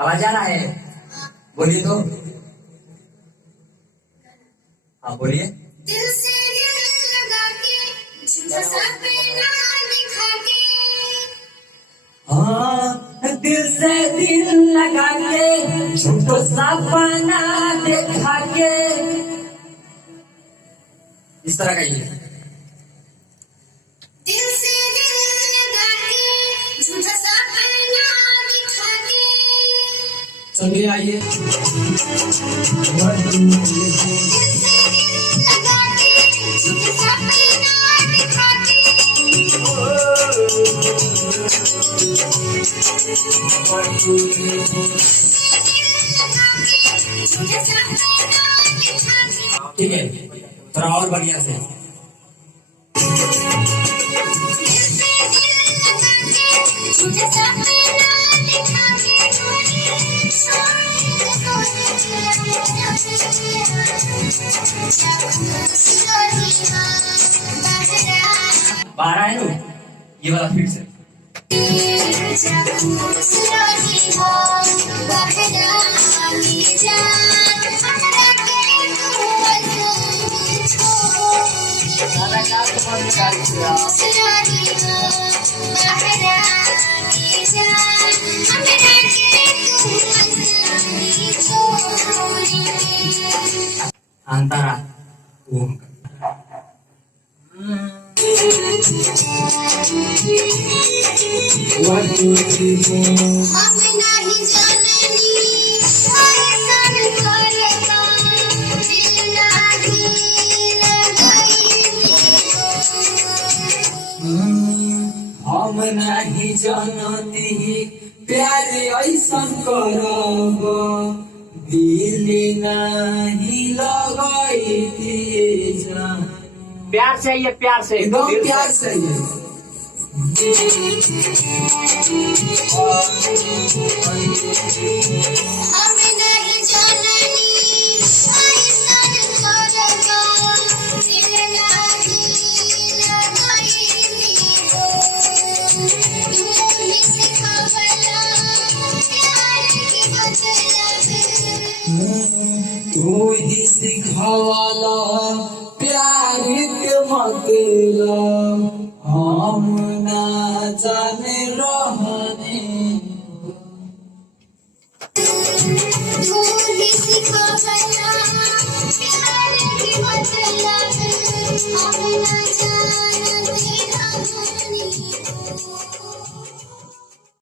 आवाज आ रहा है? बोलिए तो। हाँ बोलिए। दिल से दिल लगा के झूठा सपना दिखा के। हाँ दिल से दिल लगा के झूठो सपना देखा के, इस तरह का ये। दिल से दिल लगा के झूठा सपना दिखा के। चलिए आइए। दिल से दिल लगा के झूठा सपना दिखा के। ठीक है, थोड़ा और बढ़िया से। बारह है ना, ये वाला फिर से। अंतरा ओम हम नहीं जानती प्यार ऐसा करब, दिल नहीं लगाई दिए जान। प्यार से ये प्यार से एकदम प्यार से ये। हम नहीं जाननी ऐसन करबा, दिल लागी लगाई दियो। तू ही सिखावला प्यार की मतलब। तू ही सिखावाला प्यार के मतलब, हम ना जाने रहा